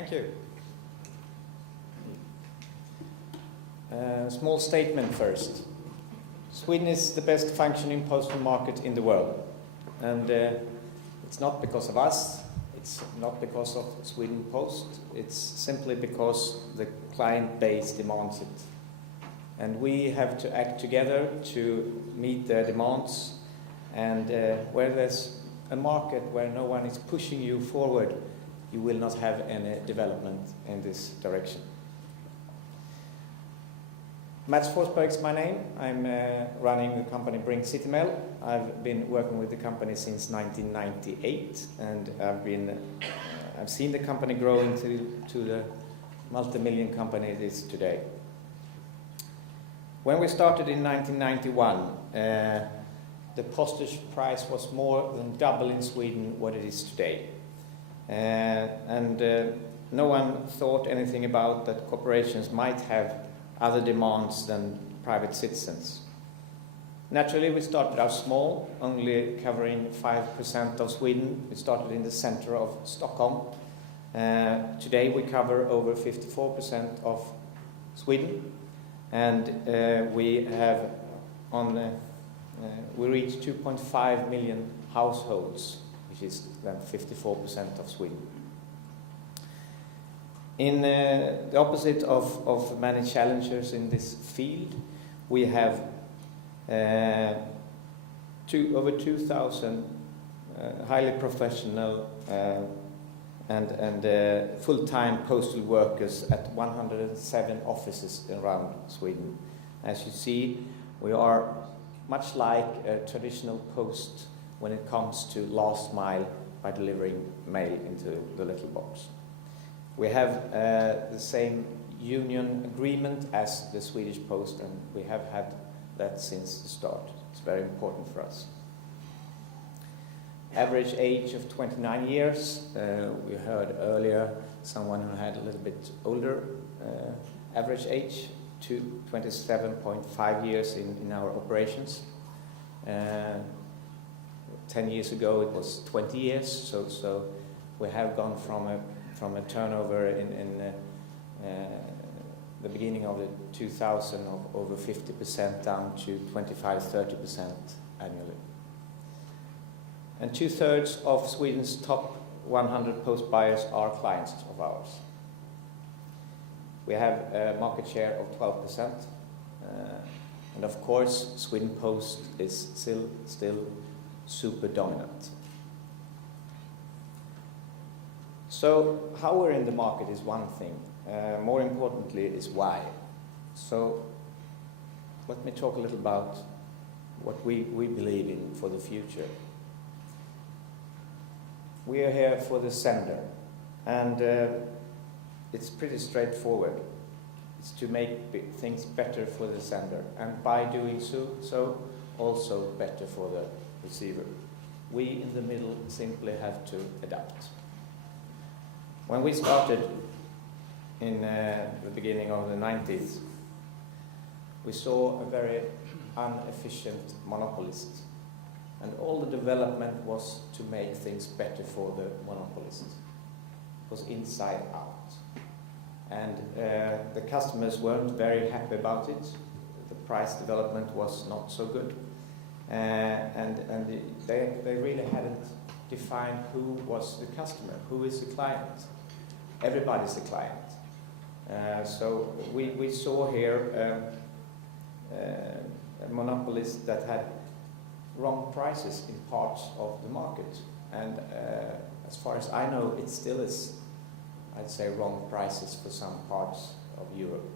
Thank you. Small statement first. Sweden is the best functioning postal market in the world. And it's not because of us, it's not because of Sweden Post, it's simply because the client base demands it. And we have to act together to meet their demands. And where there's a market where no one is pushing you forward, you will not have any development in this direction. Mats Forsberg is my name. I'm running the company Bring Citymail. I've been working with the company since 1998, and I've seen the company grow to the multi-million company it is today. When we started in 1991, the postage price was more than double in Sweden what it is today. No one thought anything about that corporations might have other demands than private citizens. Naturally, we started out small, only covering 5% of Sweden. We started in the center of Stockholm. Today we cover over 54% of Sweden, and we reach 2.5 million households, which is then 54% of Sweden. In the opposite of many challengers in this field, we have over 2,000 highly professional and full-time postal workers at 107 offices around Sweden. As you see, we are much like a traditional post when it comes to last mile by delivering mail into the little box. We have the same union agreement as the Swedish Post, and we have had that since the start. It's very important for us. Average age of 29 years. We heard earlier someone who had a little bit older average age, to 27.5 years in our operations. 10 years ago it was 20 years, so we have gone from a turnover in the beginning of the 2000 of over 50% down to 25-30% annually. And 2/3 of Sweden's top 100 post buyers are clients of ours. We have a market share of 12%, and of course Sweden Post is still super dominant. So how we're in the market is one thing. More importantly is why. So let me talk a little about what we believe in for the future. We are here for the sender, and it's pretty straightforward. It's to make things better for the sender, and by doing so also better for the receiver. We in the middle simply have to adapt. When we started in the beginning of the 90s, we saw a very inefficient monopolist, and all the development was to make things better for the monopolist. It was inside out, and the customers weren't very happy about it. The price development was not so good, and they really hadn't defined who was the customer, who is the client. Everybody's a client. So we saw here a monopolist that had wrong prices in parts of the market, and as far as I know, it still is, I'd say, wrong prices for some parts of Europe.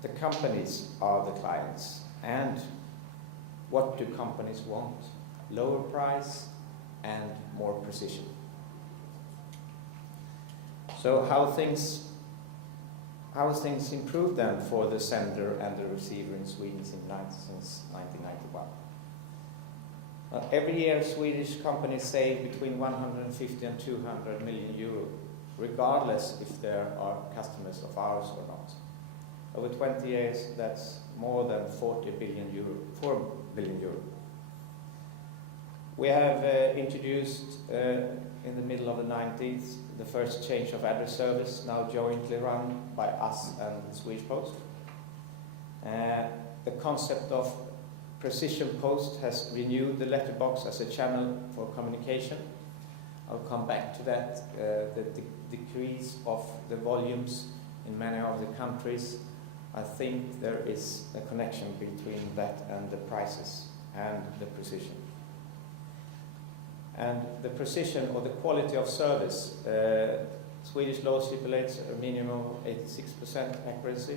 The companies are the clients, and what do companies want? Lower price and more precision. So how has things improved then for the sender and the receiver in Sweden since 1991? Well, every year Swedish companies save between 150 and 200 million euro, regardless if there are customers of ours or not. Over 20 years, that's more than 4 billion euro. We have introduced in the middle of the 90s, the first change of address service, now jointly run by us and Swedish Post. The concept of precision post has renewed the letterbox as a channel for communication. I'll come back to that. The decrease of the volumes in many of the countries, I think there is a connection between that and the prices and the precision. And the precision or the quality of service, Swedish law stipulates a minimum of 86% accuracy.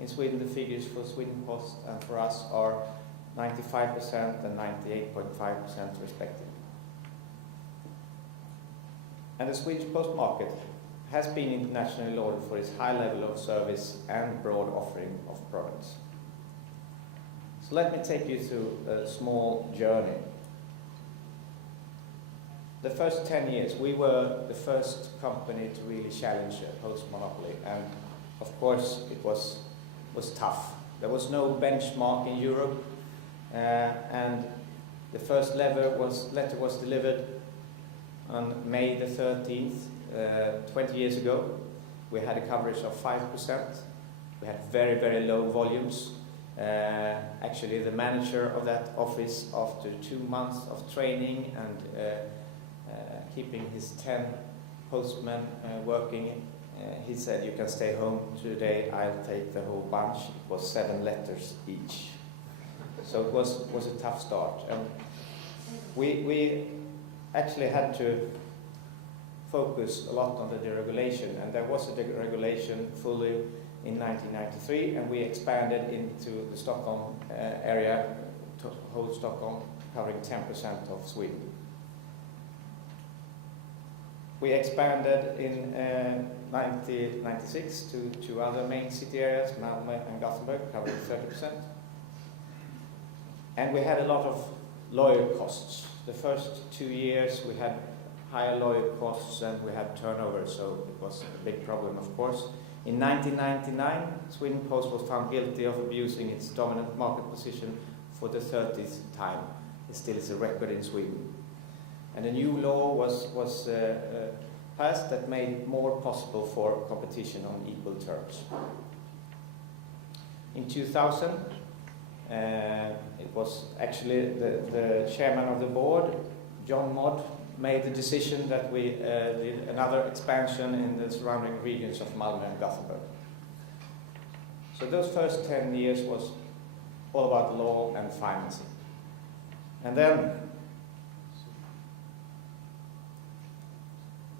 In Sweden, the figures for Sweden Post and for us are 95% and 98.5% respectively. And the Swedish post market has been internationally lauded for its high level of service and broad offering of products. So let me take you through a small journey. The first 10 years, we were the first company to really challenge a post monopoly, and of course it was tough. There was no benchmark in Europe, and the first letter was delivered on May the 13th, 20 years ago. We had a coverage of 5%. We had very, very low volumes. Actually, the manager of that office, after 2 months of training and keeping his 10 postmen working, he said, "You can stay home today, I'll take the whole bunch." It was 7 letters each. So it was a tough start. And we actually had to focus a lot on the deregulation, and there was a deregulation fully in 1993, and we expanded into the Stockholm area, to whole Stockholm, covering 10% of Sweden. We expanded in 1996 to 2 other main city areas, Malmö and Gothenburg, covering 30%. And we had a lot of lawyer costs. The first 2 years we had higher lawyer costs than we had turnover, so it was a big problem, of course. In 1999, Sweden Post was found guilty of abusing its dominant market position for the 30th time. It still is a record in Sweden. And a new law was passed that made it more possible for competition on equal terms. In 2000, it was actually the chairman of the board, John Modd, made the decision that we did another expansion in the surrounding regions of Malmö and Gothenburg. So those first 10 years was all about law and financing. And then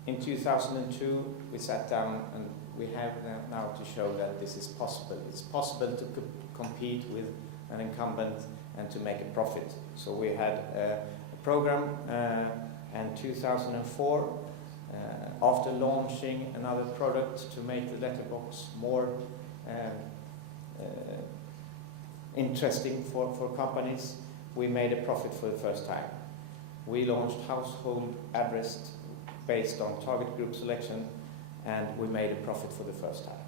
in 2002 we sat down, and we have now to show that this is possible. It's possible to compete with an incumbent and to make a profit. So we had a program, and 2004, after launching another product to make the letterbox more interesting for companies, we made a profit for the first time. We launched household address based on target group selection, and we made a profit for the first time.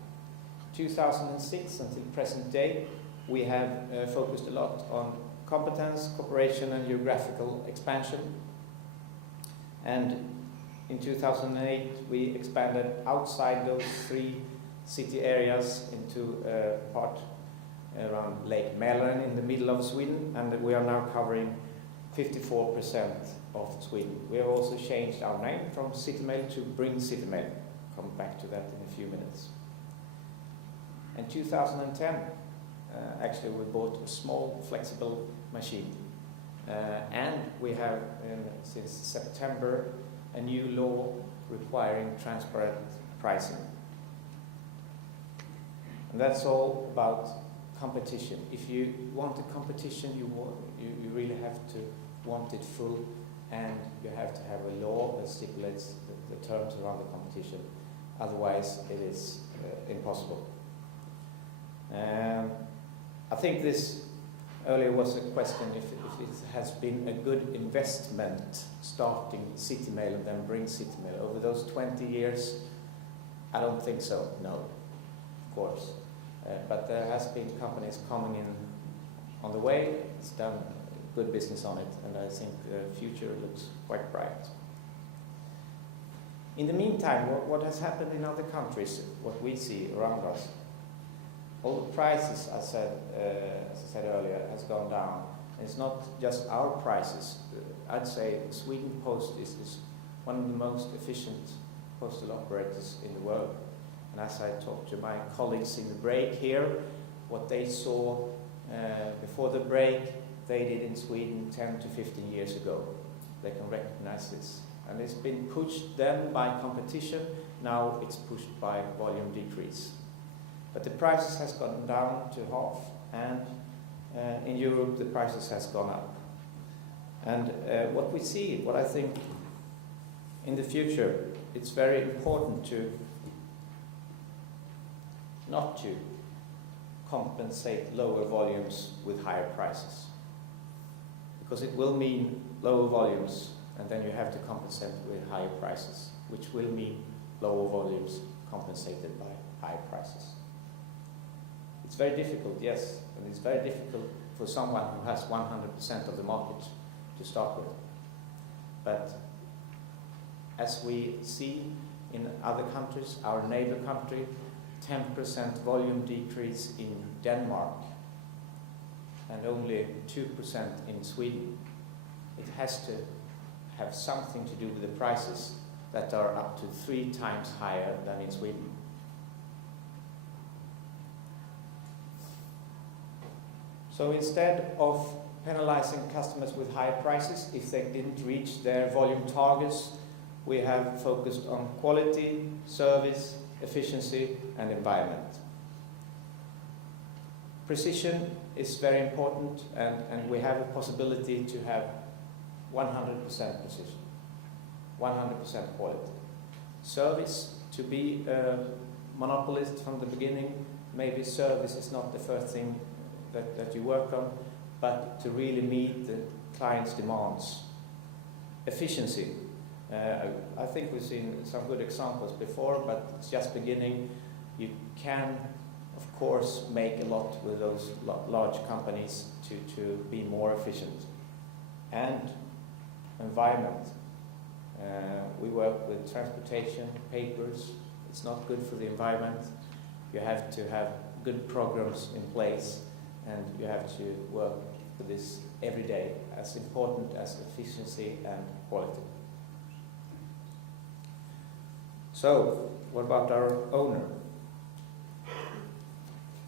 2006 until present day, we have focused a lot on competence, cooperation and geographical expansion. And in 2008 we expanded outside those 3 city areas into a part around Lake Mälaren in the middle of Sweden, and we are now covering 54% of Sweden. We have also changed our name from Citymail to Bring Citymail. Come back to that in a few minutes. In 2010, actually we bought a small flexible machine, and we have since September a new law requiring transparent pricing. And that's all about competition. If you want a competition, you really have to want it full, and you have to have a law that stipulates the terms around the competition. Otherwise, it is impossible. I think this earlier was a question if it has been a good investment starting Citymail and then Bring Citymail. Over those 20 years, I don't think so, no, of course. But there has been companies coming in on the way. It's done good business on it, and I think the future looks quite bright. In the meantime, what has happened in other countries, what we see around us, all the prices, as I said earlier, has gone down. And it's not just our prices. I'd say Sweden Post is one of the most efficient postal operators in the world. And as I talked to my colleagues in the break here, what they saw before the break, they did in Sweden 10 to 15 years ago. They can recognize this. And it's been pushed then by competition, now it's pushed by volume decrease. But the prices has gone down to half, and in Europe the prices has gone up. And what we see, what I think in the future, it's very important to not to compensate lower volumes with higher prices. Because it will mean lower volumes, and then you have to compensate with higher prices, which will mean lower volumes compensated by higher prices. It's very difficult, yes, and it's very difficult for someone who has 100% of the market to start with. But as we see in other countries, our neighbor country, 10% volume decrease in Denmark and only 2% in Sweden. It has to have something to do with the prices that are up to 3 times higher than in Sweden. So instead of penalizing customers with higher prices if they didn't reach their volume targets, we have focused on quality, service, efficiency and environment. Precision is very important, and we have a possibility to have 100% precision, 100% quality. Service, to be a monopolist from the beginning, maybe service is not the first thing that you work on, but to really meet the client's demands. Efficiency. I think we've seen some good examples before, but it's just beginning. You can, of course, make a lot with those large companies to be more efficient. And environment. We work with transportation, papers. It's not good for the environment. You have to have good programs in place, and you have to work with this every day, as important as efficiency and quality. So, what about our owner?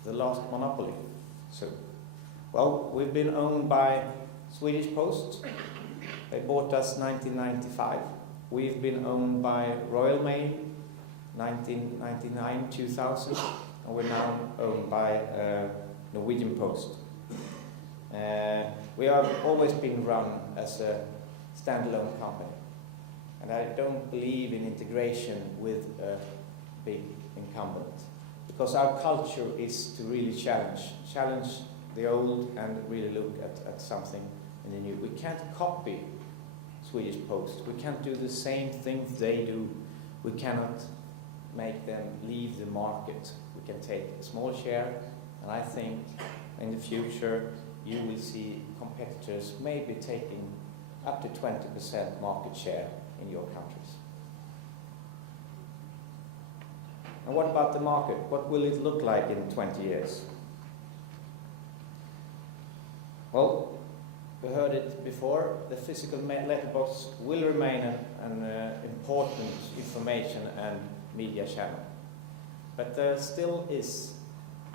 The last monopoly. So, well, we've been owned by Swedish Post. They bought us 1995. We've been owned by Royal Mail 1999, 2000, and we're now owned by Norwegian Post. We have always been run as a standalone company. And I don't believe in integration with a big incumbent, because our culture is to really challenge the old and really look at something in the new. We can't copy Swedish Post. We can't do the same things they do. We cannot make them leave the market. We can take a small share, and I think in the future you will see competitors maybe taking up to 20% market share in your countries. And what about the market? What will it look like in 20 years? Well, we heard it before, the physical letterbox will remain an important information and media channel. But there still is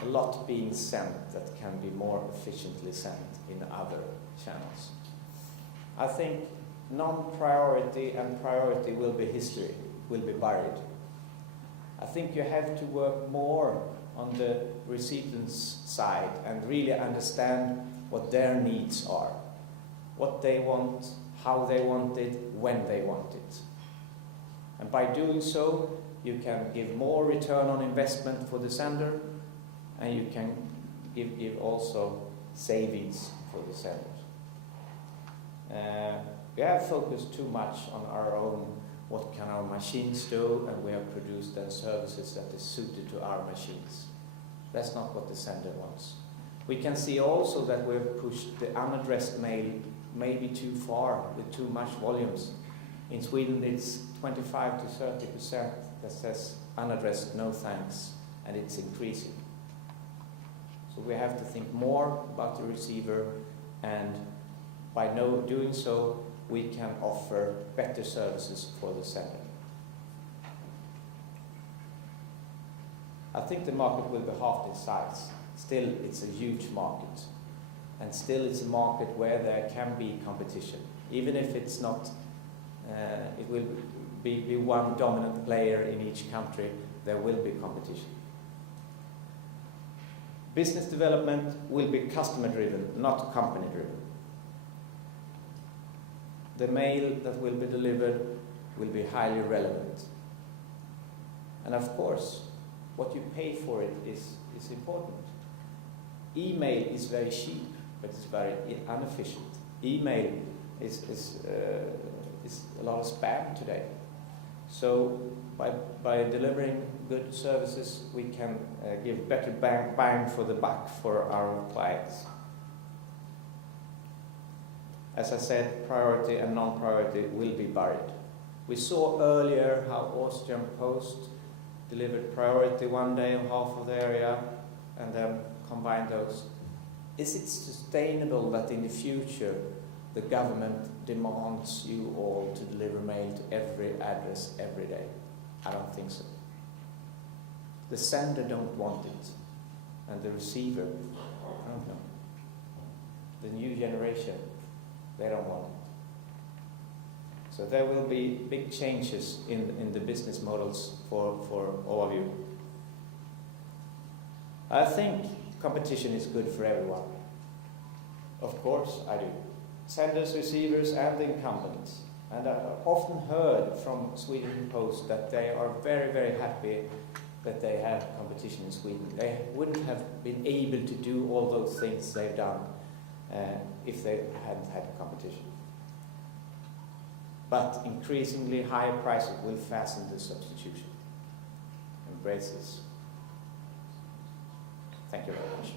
a lot being sent that can be more efficiently sent in other channels. I think non-priority and priority will be history, will be buried. I think you have to work more on the recipient's side and really understand what their needs are, what they want, how they want it, when they want it. And by doing so, you can give more return on investment for the sender, and you can give also savings for the sender. We have focused too much on our own, what can our machines do, and we have produced then services that is suited to our machines. That's not what the sender wants. We can see also that we've pushed the unaddressed mail maybe too far with too much volumes. In Sweden, it's 25 to 30% that says unaddressed no thanks, and it's increasing. So we have to think more about the receiver, and by doing so, we can offer better services for the sender. I think the market will be halved in size. Still, it's a huge market. And still, it's a market where there can be competition. Even if it's not, it will be one dominant player in each country, there will be competition. Business development will be customer-driven, not company-driven. The mail that will be delivered will be highly relevant. And of course, what you pay for it is important. Email is very cheap, but it's very inefficient. Email is a lot of spam today. So by delivering good services, we can give better bang for the buck for our clients. As I said, priority and non-priority will be buried. We saw earlier how Austrian Post delivered priority one day on half of the area and then combined those. Is it sustainable that in the future the government demands you all to deliver mail to every address every day? I don't think so. The sender don't want it, and the receiver, I don't know. The new generation, they don't want it. So there will be big changes in the business models for all of you. I think competition is good for everyone. Of course I do. Senders, receivers, and the incumbents. And I've often heard from Sweden Post that they are very, very happy that they have competition in Sweden. They wouldn't have been able to do all those things they've done if they hadn't had competition. But increasingly higher prices will fasten the substitution. Embrace this. Thank you very much.